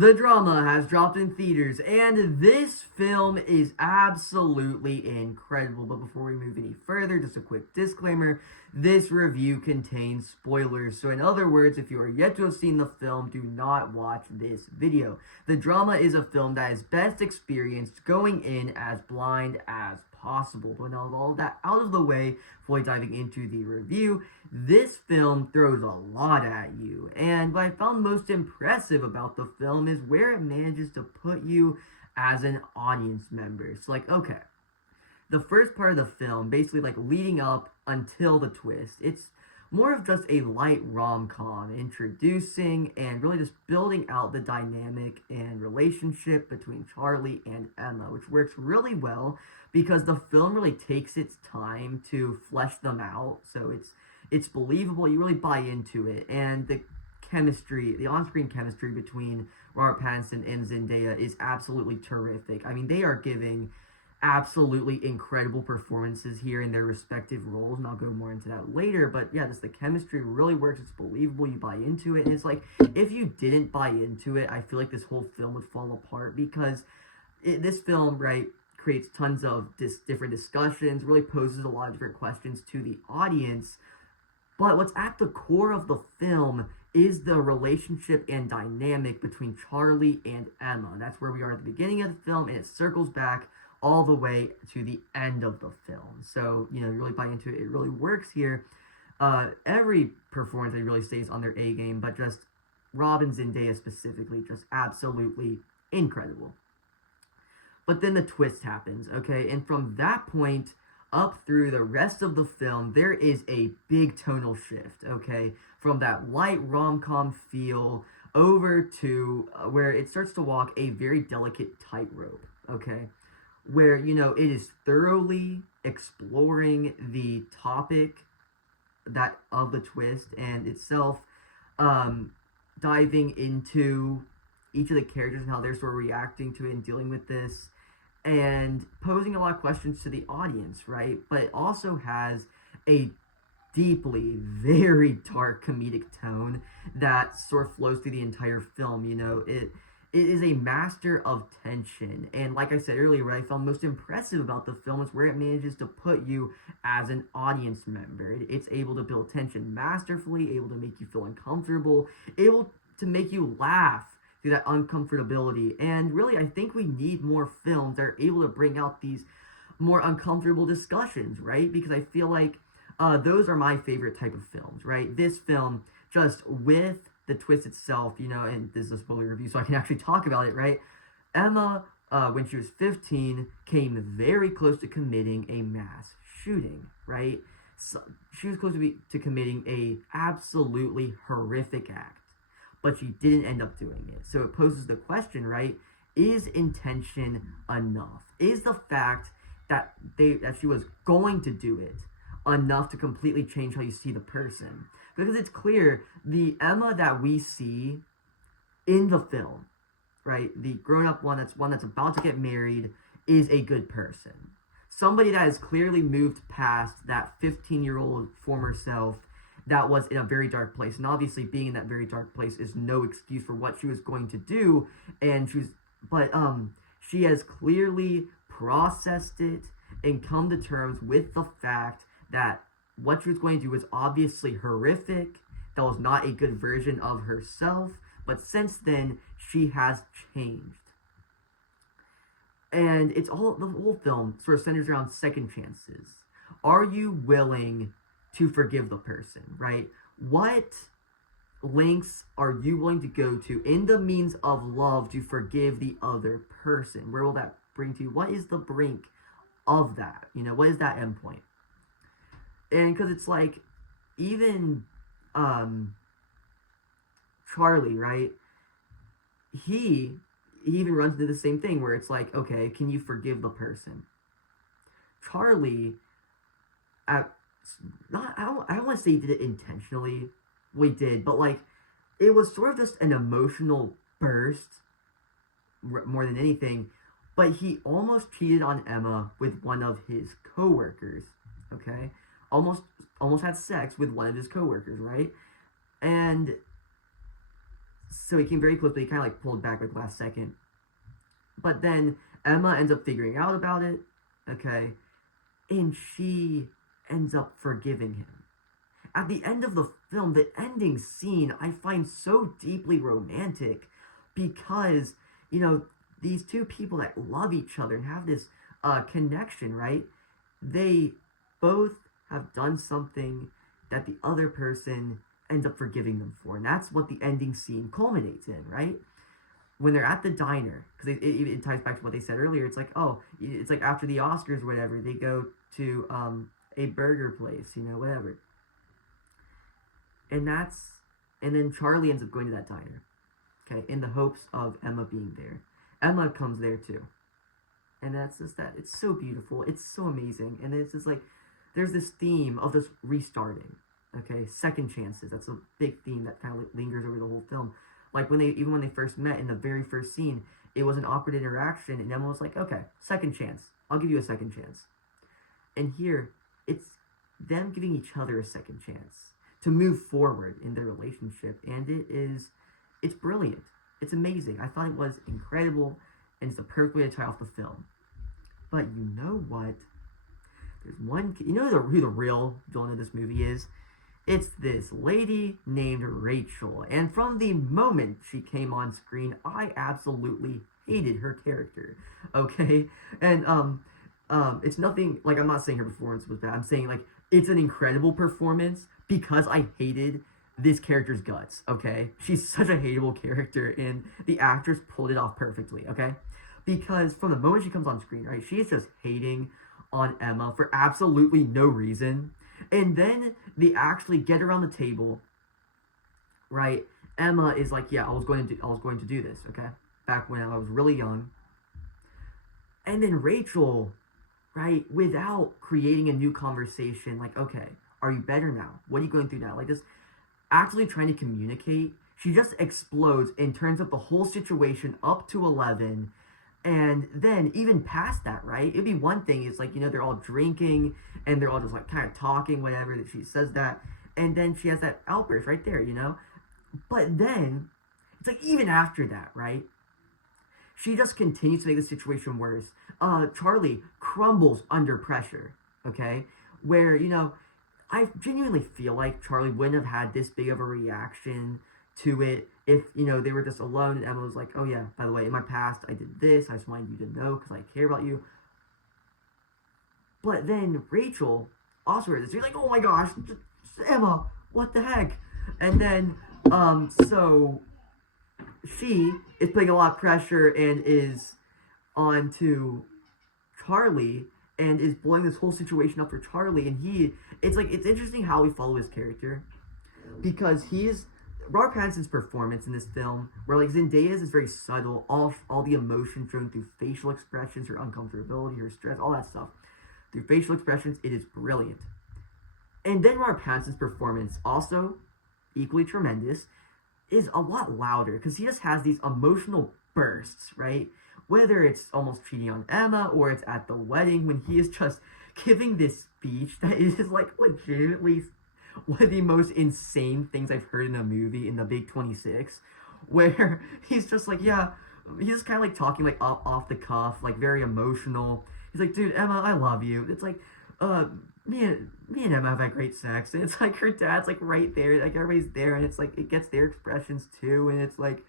The Drama has dropped in theaters, and this film is absolutely incredible. But before we move any further, just a quick disclaimer. This review contains spoilers. So in other words, if you are yet to have seen the film, do not watch this video. The Drama is a film that is best experienced going in as blind as possible. But now with all of that out of the way, before diving into the review, this film throws a lot at you. And what I found most impressive about the film is where it manages to put you as an audience member. So like, okay, the first part of the film, basically like leading up until the twist, it's more of just a light rom-com, introducing and really just building out the dynamic and relationship between Charlie and Emma, which works really well because the film really takes its time to flesh them out. So it's believable, you really buy into it, and the chemistry, the on-screen chemistry between Robert Pattinson and Zendaya is absolutely terrific. I mean, they are giving absolutely incredible performances here in their respective roles, and I'll go more into that later. But yeah, just the chemistry really works. It's believable. You buy into it, and it's like if you didn't buy into it, I feel like this whole film would fall apart because this film, right, creates tons of different discussions, really poses a lot of different questions to the audience. But what's at the core of the film is the relationship and dynamic between Charlie and Emma. That's where we are at the beginning of the film, and it circles back all the way to the end of the film. So, you know, you really buy into it. It really works here. Every performance really stays on their A game, but just Rob and Zendaya specifically, just absolutely incredible. But then the twist happens, okay? And from that point up through the rest of the film, there is a big tonal shift, okay? From that light rom-com feel over to where it starts to walk a very delicate tightrope, okay? Where, you know, it is thoroughly exploring the topic that of the twist and itself, diving into each of the characters and how they're sort of reacting to it and dealing with this, and posing a lot of questions to the audience, right? But it also has a deeply, very dark comedic tone that sort of flows through the entire film. You know, it is a master of tension, and like I said earlier, what I found most impressive about the film is where it manages to put you as an audience member. It's able to build tension masterfully, able to make you feel uncomfortable, able to make you laugh through that uncomfortability. And really, I think we need more films that are able to bring out these more uncomfortable discussions, right? Because I feel like those are my favorite type of films, right? This film, just with the twist itself, you know, and this is a spoiler review, so I can actually talk about it, right? Emma, when she was 15, came very close to committing a mass shooting, right? So she was close to committing a absolutely horrific act, but she didn't end up doing it. So it poses the question, right? Is intention enough? Is the fact that she was going to do it enough to completely change how you see the person? Because it's clear the Emma that we see in the film, right, the grown-up one that's about to get married, is a good person. Somebody that has clearly moved past that 15-year-old former self that was in a very dark place. And obviously being in that very dark place is no excuse for what she was going to do. And she has clearly processed it and come to terms with the fact that what she was going to do was obviously horrific. That was not a good version of herself. But since then, she has changed. And the whole film sort of centers around second chances. Are you willing to forgive the person, right? What lengths are you willing to go to in the means of love to forgive the other person? Where will that bring to you? What is the brink of that? You know, what is that endpoint? And because it's like, even Charlie, right? He even runs into the same thing where it's like, okay, can you forgive the person? Charlie, I don't want to say he did it intentionally. We did, but like, it was sort of just an emotional burst more than anything. But he almost cheated on Emma with one of his coworkers. Okay, almost had sex with one of his coworkers, right? And So he came very close, but he kind of like pulled back like last second. But then Emma ends up figuring out about it, okay, and she ends up forgiving him. At the end of the film, the ending scene I find so deeply romantic because, these two people that love each other and have this connection, right? They both have done something that the other person ends up forgiving them for. And that's what the ending scene culminates in, right? When they're at the diner, because it ties back to what they said earlier. It's like, oh, it's like after the Oscars or whatever, they go to a burger place, whatever. And then Charlie ends up going to that diner, okay, in the hopes of Emma being there. Emma comes there too. And that's just that. It's so beautiful. It's so amazing. And it's just like, there's this theme of this restarting, okay, second chances. That's a big theme that kind of lingers over the whole film. Like when they first met in the very first scene, it was an awkward interaction, and Emma was like, okay, second chance. I'll give you a second chance. And here, it's them giving each other a second chance to move forward in their relationship, and it's brilliant. It's amazing. I thought it was incredible, and it's the perfect way to tie off the film. But you know what? There's one, who the real villain of this movie is? It's this lady named Rachel, and from the moment she came on screen, I absolutely hated her character, okay? And, it's nothing, like, I'm not saying her performance was bad, I'm saying, like, it's an incredible performance because I hated this character's guts, okay? She's such a hateable character, and the actress pulled it off perfectly, okay? Because from the moment she comes on screen, right, she is just hating on Emma for absolutely no reason. And then they actually get around the table, right? Emma is like, yeah, I was going to do this, okay? Back when I was really young. And then Rachel, right, without creating a new conversation, like, okay, are you better now? What are you going through now? Like, just actually trying to communicate, she just explodes and turns up the whole situation up to 11. And then even past that, right? It'd be one thing is like, they're all drinking and they're all just like kind of talking, whatever, that she says that. And then she has that outburst right there, But then it's like even after that, right? She just continues to make the situation worse. Charlie crumbles under pressure, okay? Where, I genuinely feel like Charlie wouldn't have had this big of a reaction to it if, they were just alone and Emma was like, oh yeah, by the way, in my past, I did this. I just wanted you to know because I care about you. But then Rachel also heard this. She's like, oh my gosh, Emma, what the heck? And then, so she is putting a lot of pressure and is on to Charlie and is blowing this whole situation up for Charlie. And it's interesting how we follow his character because Robert Pattinson's performance in this film, where like Zendaya's is very subtle, all the emotion shown through facial expressions, her uncomfortability, her stress, all that stuff. Through facial expressions, it is brilliant. And then Robert Pattinson's performance, also equally tremendous, is a lot louder because he just has these emotional bursts, right? Whether it's almost cheating on Emma or it's at the wedding when he is just giving this speech that is like legitimately one of the most insane things I've heard in a movie in the Big 26, where he's just like, yeah, he's just kind of like talking like off the cuff, like very emotional. He's like, dude, Emma, I love you. It's like, me and Emma have had great sex, and it's like her dad's like right there, like everybody's there, and it's like it gets their expressions too, and it's like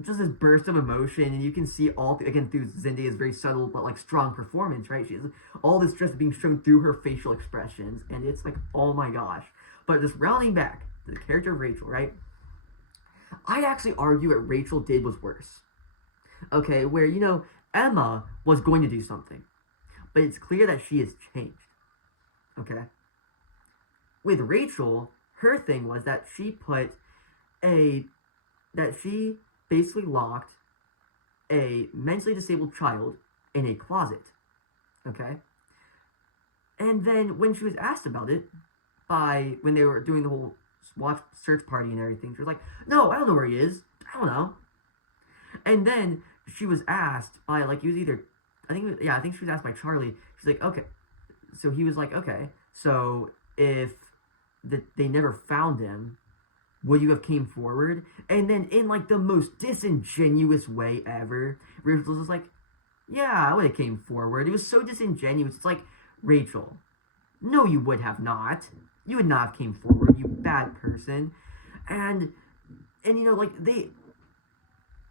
just this burst of emotion, and you can see all again through Zendaya's very subtle but like strong performance, right? She's all this just being shown through her facial expressions, and it's like, oh my gosh. But just rounding back to the character of Rachel, right? I'd actually argue what Rachel did was worse. Okay, where, Emma was going to do something, but it's clear that she has changed. Okay? With Rachel, her thing was that she basically locked a mentally disabled child in a closet. Okay? And then when she was asked about it, when they were doing the whole search party and everything, she was like, no, I don't know where he is. I don't know. And then she was asked by, like, he was either, I think she was asked by Charlie. She's like, okay. So he was like, okay, so if they never found him, would you have came forward? And then in like the most disingenuous way ever, Rachel was like, yeah, I would have came forward. It was so disingenuous. It's like, Rachel, no, you would have not. You would not have came forward, you bad person. And you know, like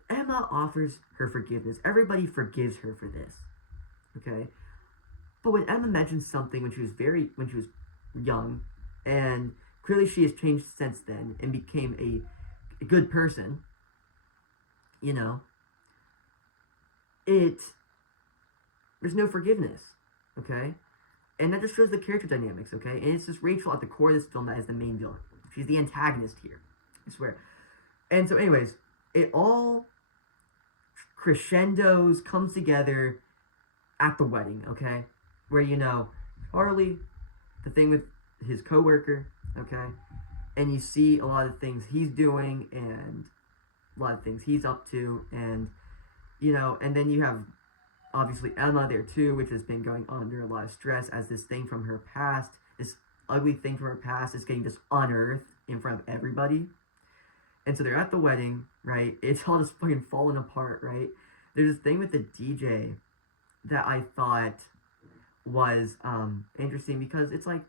Emma offers her forgiveness. Everybody forgives her for this. Okay? But when Emma mentioned something when she was young, and clearly she has changed since then and became a good person, you know, there's no forgiveness, okay? And that just shows the character dynamics, okay? And it's just Rachel at the core of this film that is the main villain. She's the antagonist here, I swear. And so anyways, it all crescendos, comes together at the wedding, okay? Where, you know, Charlie, the thing with his coworker, okay? And you see a lot of things he's doing and a lot of things he's up to, and, you know, and then you have obviously Emma there too, which has been going under a lot of stress as this thing from her past, this ugly thing from her past is getting just unearthed in front of everybody. And so they're at the wedding, right? It's all just fucking falling apart, right? There's this thing with the DJ that I thought was interesting, because it's like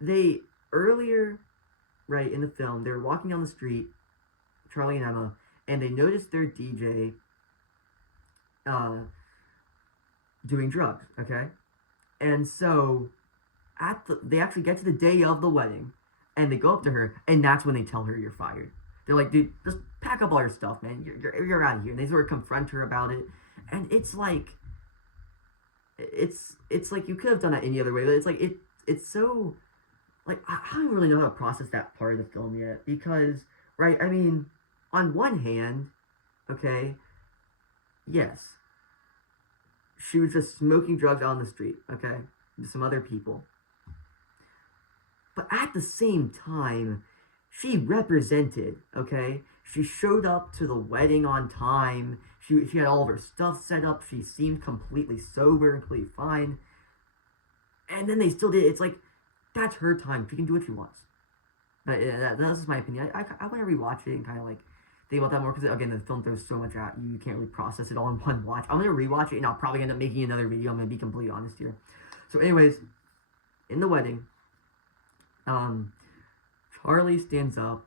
they earlier, right, in the film, they were walking down the street, Charlie and Emma, and they noticed their DJ doing drugs, okay? And so they actually get to the day of the wedding, and they go up to her, and that's when they tell her, you're fired. They're like, dude, just pack up all your stuff, man. You're out of here. And they sort of confront her about it, and it's like, it's like you could have done that any other way, but it's like it's so, like, I don't really know how to process that part of the film yet, because, right, I mean, on one hand, okay, yes, she was just smoking drugs out on the street, okay, with some other people. But at the same time, she represented, okay? She showed up to the wedding on time. She had all of her stuff set up. She seemed completely sober and completely fine. And then they still did it. It's like, that's her time. She can do what she wants. But that's just my opinion. I want to rewatch it and kind of like think about that more, because again, the film throws so much at you, you can't really process it all in one watch. I'm going to rewatch it, and I'll probably end up making another video. I'm going to be completely honest here. So anyways, in the wedding, Charlie stands up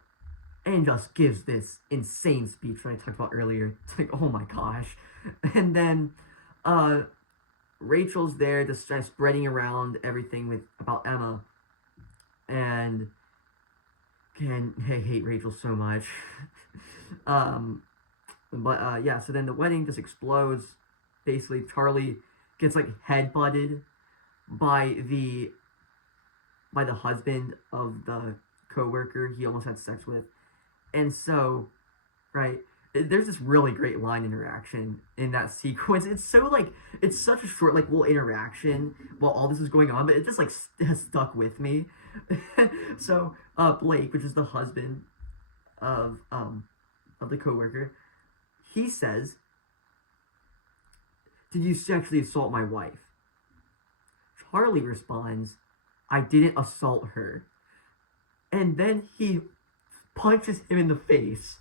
and just gives this insane speech that I talked about earlier. It's like, oh my gosh. And then Rachel's there just kind of spreading around everything about Emma. And I hate Rachel so much. Yeah, so then the wedding just explodes. Basically, Charlie gets like headbutted by the husband of the coworker he almost had sex with. And so, right, there's this really great line interaction in that sequence. It's so like, it's such a short like little interaction while all this is going on, but it just like has stuck with me. So Blake, which is the husband of the coworker, he says, "Did you sexually assault my wife?" Charlie responds, "I didn't assault her." And then he punches him in the face.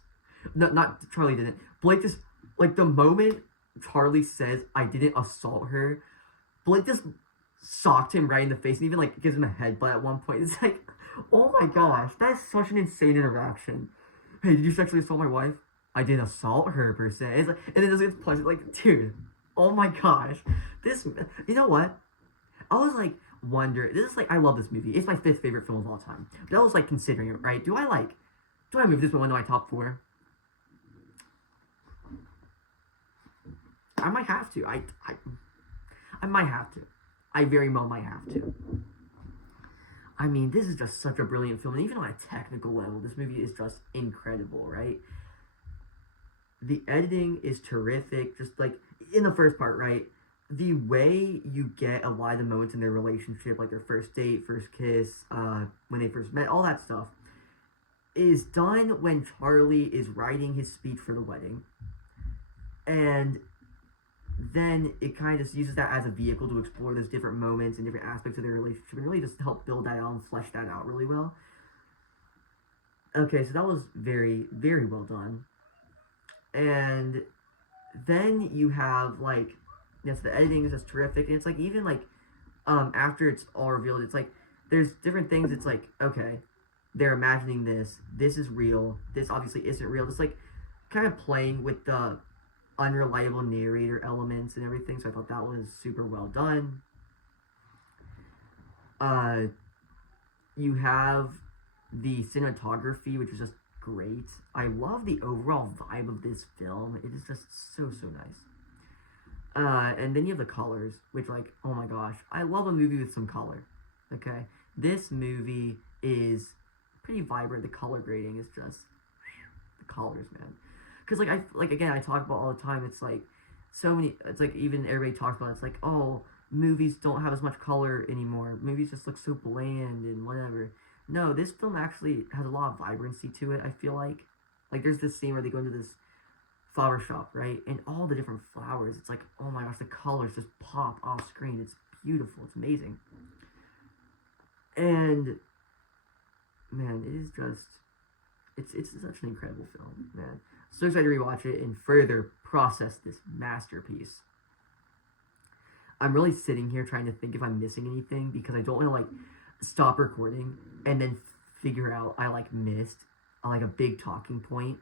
No, not Charlie didn't. Blake just, like, the moment Charlie says, "I didn't assault her," Blake just socked him right in the face and even, like, gives him a headbutt at one point. It's like, oh my gosh, that is such an insane interaction. "Hey, did you sexually assault my wife?" "I didn't assault her, per se." It's like, and then it gets punched. Like, dude, oh my gosh. This, you know what? I was like, this is like, I love this movie. It's my 5th favorite film of all time. But I was like considering it, right? Do I move this one into my top 4? I might have to. I might have to. I very well might have to. I mean, this is just such a brilliant film, and even on a technical level, this movie is just incredible, right? The editing is terrific, just like in the first part, right? The way you get a lot of the moments in their relationship, like their first date, first kiss, when they first met, all that stuff, is done when Charlie is writing his speech for the wedding. And then it kind of just uses that as a vehicle to explore those different moments and different aspects of their relationship and really just help build that out and flesh that out really well. Okay, so that was very, very well done. And then you have like, yes, the editing is just terrific, and it's like even like after it's all revealed, it's like there's different things. It's like, okay, they're imagining this. This is real. This obviously isn't real. It's like kind of playing with the unreliable narrator elements and everything. So I thought that was super well done. Uh, you have the cinematography, which is just great. I love the overall vibe of this film. It is just so nice. And then you have the colors, which like, oh my gosh, I love a movie with some color. Okay, this movie is pretty vibrant. The color grading is just the colors, man. Because like again, I talk about all the time. It's like so many. It's like even everybody talks about it, it's like, oh, movies don't have as much color anymore. Movies just look so bland and whatever. No, this film actually has a lot of vibrancy to it. I feel like there's this scene where they go into this flower shop, right? And all the different flowers, it's like, oh my gosh, the colors just pop off screen. It's beautiful. It's amazing. And man, it is just it's such an incredible film, man. So excited to rewatch it and further process this masterpiece. I'm really sitting here trying to think if I'm missing anything because I don't want to like stop recording and then figure out I like missed like a big talking point.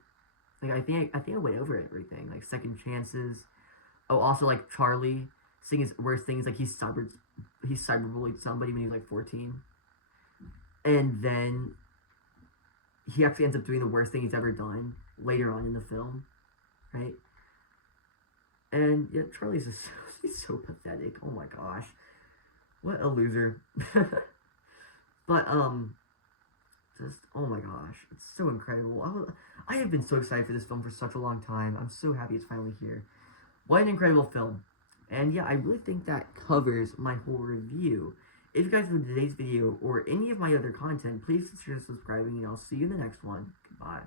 Like I think I went over everything, like second chances. Oh, also like Charlie saying his worst things, like he cyberbullied somebody when he was like 14, and then he actually ends up doing the worst thing he's ever done later on in the film, right? And yeah, Charlie's just he's so pathetic. Oh my gosh, what a loser. But just oh my gosh, it's so incredible. I have been so excited for this film for such a long time. I'm so happy it's finally here. What an incredible film. And yeah, I really think that covers my whole review. If you guys enjoyed today's video or any of my other content, please consider subscribing and I'll see you in the next one. Goodbye.